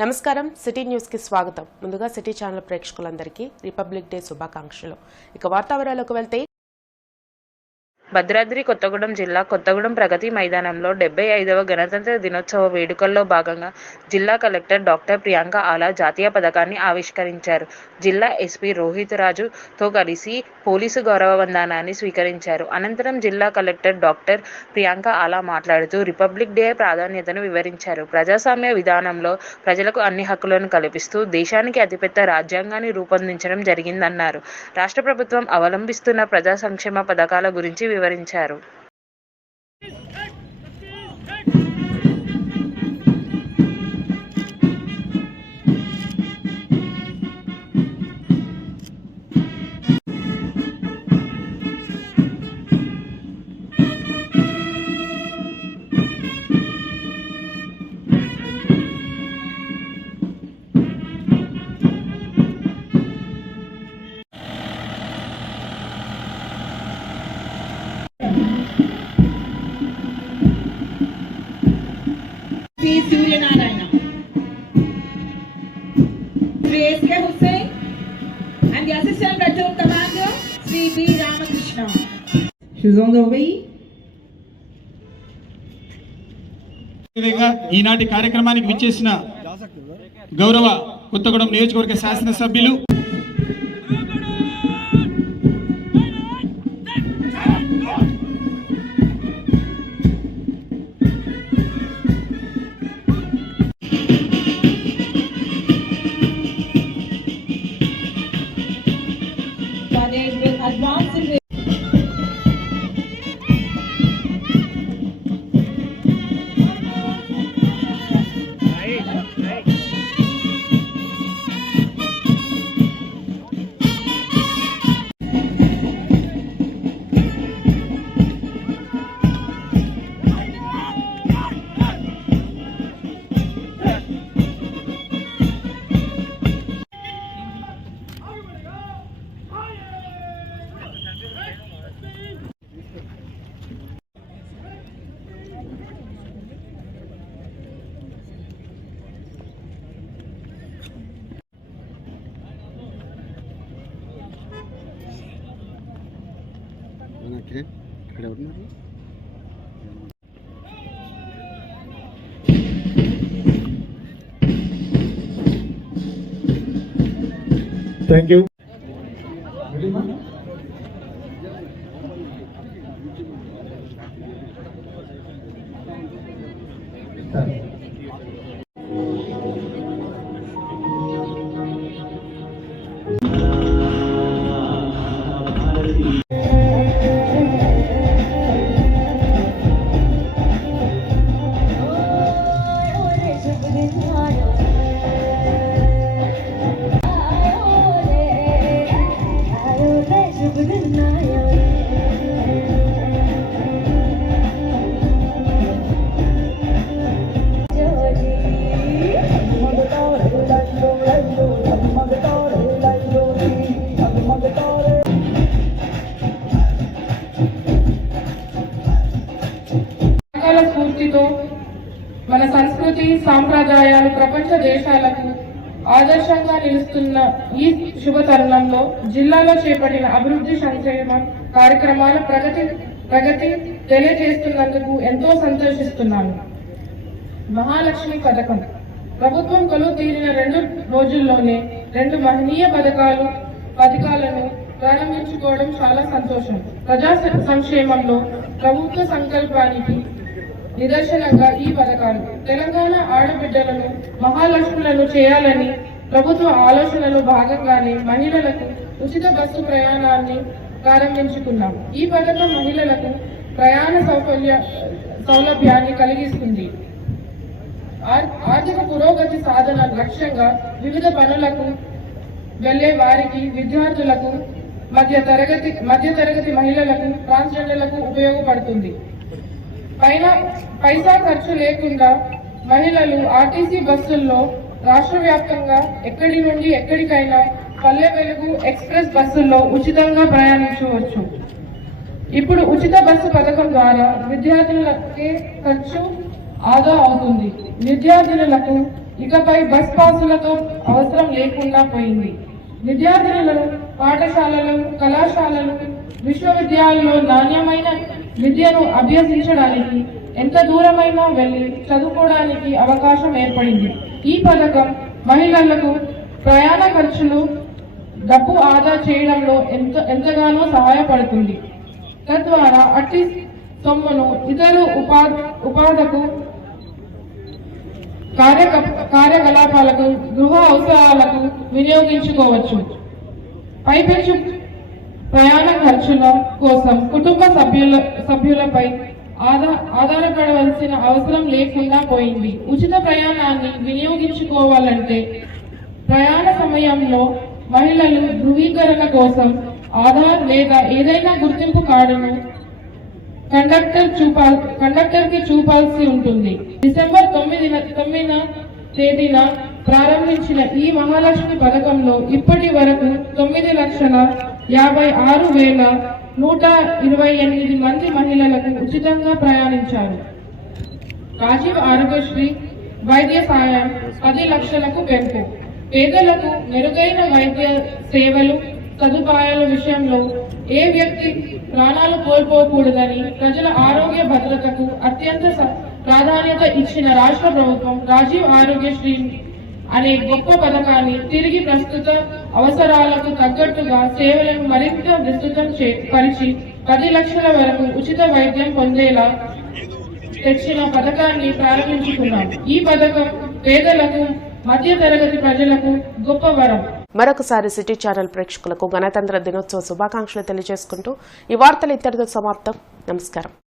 నమస్కారం. సిటీ న్యూస్కి స్వాగతం. ముందుగా సిటీ ఛానల్ ప్రేక్షకులందరికీ రిపబ్లిక్ డే శుభాకాంక్షలు. ఇక వార్తావరాలకు వెళ్తే భద్రాద్రి కొత్తగూడెం జిల్లా కొత్తగూడెం ప్రగతి మైదానంలో డెబ్బై ఐదవ గణతంత్ర దినోత్సవ వేడుకల్లో భాగంగా జిల్లా కలెక్టర్ డాక్టర్ ప్రియాంక ఆలా జాతీయ పథకాన్ని ఆవిష్కరించారు. జిల్లా ఎస్పీ రోహిత్ రాజుతో కలిసి పోలీసు గౌరవ వందనాన్ని స్వీకరించారు. అనంతరం జిల్లా కలెక్టర్ డాక్టర్ ప్రియాంక ఆలా మాట్లాడుతూ రిపబ్లిక్ డే ప్రాధాన్యతను వివరించారు. ప్రజాస్వామ్య విధానంలో ప్రజలకు అన్ని హక్కులను కల్పిస్తూ దేశానికి అతిపెద్ద రాజ్యాంగాన్ని రూపొందించడం జరిగిందన్నారు. రాష్ట్ర ప్రభుత్వం అవలంబిస్తున్న ప్రజా సంక్షేమ పథకాల గురించి వివరించారు. Way. అదేవిధంగా ఈనాటి కార్యక్రమానికి విచ్చేసిన గౌరవ కొత్తగూడెం నియోజకవర్గ శాసనసభ్యులు But they will advance in the ఇక్కడ ఇక్కడ ఉన్నారు థ్యాంక్ యూ రకాల సంస్కృతితో మన సంస్కృతి సాంప్రదాయాలు ప్రపంచ దేశాలకు ఆదర్శంగా నిలుస్తున్న ఈ శుభ తరుణంలో జిల్లాలో చేపట్టిన అభివృద్ధి సంక్షేమ కార్యక్రమాల ప్రగతి ప్రగతి తెలియజేస్తున్నందుకు ఎంతో సంతోషిస్తున్నాను. మహాలక్ష్మి పథకం. ప్రభుత్వం కొలువు తీరిన రెండు రోజుల్లోనే రెండు మహనీయ పథకాలు పథకాలను ప్రారంభించుకోవడం చాలా సంతోషం. ప్రజా సంక్షేమంలో ప్రభుత్వ సంకల్పానికి నిదర్శనంగా ఈ పథకాలు. తెలంగాణ ఆడబిడ్డలను మహాలక్ష్ములను చేయాలని ప్రభుత్వ ఆలోచనలో భాగంగానే మహిళలకు ఉచిత బస్సు ప్రయాణాన్ని ప్రారంభించుకున్నాం. ఈ పథకం మహిళలకు ప్రయాణ సౌకర్య సౌలభ్యాన్ని కలిగిస్తుంది. ఆర్- ఆర్థిక పురోగతి సాధన లక్ష్యంగా వివిధ పనులకు వెళ్ళే వారికి విద్యార్థులకు మధ్య తరగతి మధ్య తరగతి మహిళలకు ట్రాన్స్జెండర్లకు ఉపయోగపడుతుంది. పైన పైసా ఖర్చు లేకుండా మహిళలు ఆర్టీసీ బస్సుల్లో రాష్ట్ర వ్యాప్తంగా ఎక్కడి నుండి ఎక్కడికైనా పల్లె వెలుగు ఎక్స్ప్రెస్ బస్సుల్లో ఉచితంగా ప్రయాణించవచ్చు. ఇప్పుడు ఉచిత బస్సు పథకం ద్వారా విద్యార్థులకే ఖర్చు ఆదా అవుతుంది. విద్యార్థులకు ఇకపై బస్ పాసులతో అవసరం లేకుండా పోయింది. విద్యార్థులను పాఠశాలలు కళాశాలలు విశ్వవిద్యాలయంలో నాణ్యమైన విద్యను అభ్యసించడానికి ఎంత దూరమైనా వెళ్ళి చదువుకోవడానికి అవకాశం ఏర్పడింది. ఈ పథకం మహిళలకు ప్రయాణ ఖర్చులు డబ్బు ఆదా చేయడంలో ఎంత ఎంతగానో సహాయపడుతుంది. తద్వారా అట్టి సొమ్మును ఇతర ఉపా ఉపాధకు కార్యక కార్యకలాపాలకు గృహ అవసరాలకు వినియోగించుకోవచ్చు. పైపెచ్చు ఖర్చుల కోసం కుటుంబ సభ్యుల సభ్యులపై ఆధార ఆధారపడవలసిన అవసరం లేకుండా పోయింది. ఉచిత ప్రయాణాన్ని వినియోగించుకోవాలంటే ప్రయాణ సమయంలో మహిళలు ధృవీకరణ కోసం ఆధార్ లేదా ఏదైనా గుర్తింపు కార్డును కండక్టర్ చూపాల్ కండక్టర్కి చూపాల్సి ఉంటుంది. డిసెంబర్ తొమ్మిదిన తొమ్మిదిన తేదీన ప్రారంభించిన ఈ మహాలక్ష్మి పథకంలో ఇప్పటి వరకు తొమ్మిది లక్షల యాభై ఆరు వేల నూట ఇరవై ఎనిమిది మంది మహిళలకు ఉచితంగా ప్రయాణించారు. రాజీవ్ ఆరోగ్యశ్రీ వైద్య సాయం పది లక్షలకు పెంపు. పేదలకు మెరుగైన వైద్య సేవలు సదుపాయాల విషయంలో ఏ వ్యక్తి ప్రాణాలు కోల్పోకూడదని ప్రజల ఆరోగ్య భద్రతకు అత్యంత ప్రాధాన్యత ఇచ్చిన రాష్ట్ర ప్రభుత్వం రాజీవ్ ఆరోగ్యశ్రీ అనే గొప్ప పథకాన్ని తిరిగి ప్రస్తుత అవసరాలకు తగ్గట్టుగా సేవలను మరింత విస్తృతం పరిచి పది లక్షల వరకు ఉచిత వైద్యం పొందేలా తెచ్చిన పథకాన్ని ప్రారంభించుకున్నాం. ఈ పథకం పేదలకు మధ్య తరగతి ప్రజలకు గొప్ప వరం. మరొకసారి సిటీ ఛానల్ ప్రేక్షకులకు గణతంత్ర దినోత్సవ శుభాకాంక్షలు తెలియజేసుకుంటూ ఈ వార్తలు ఇద్దరితో సమాప్తం. నమస్కారం.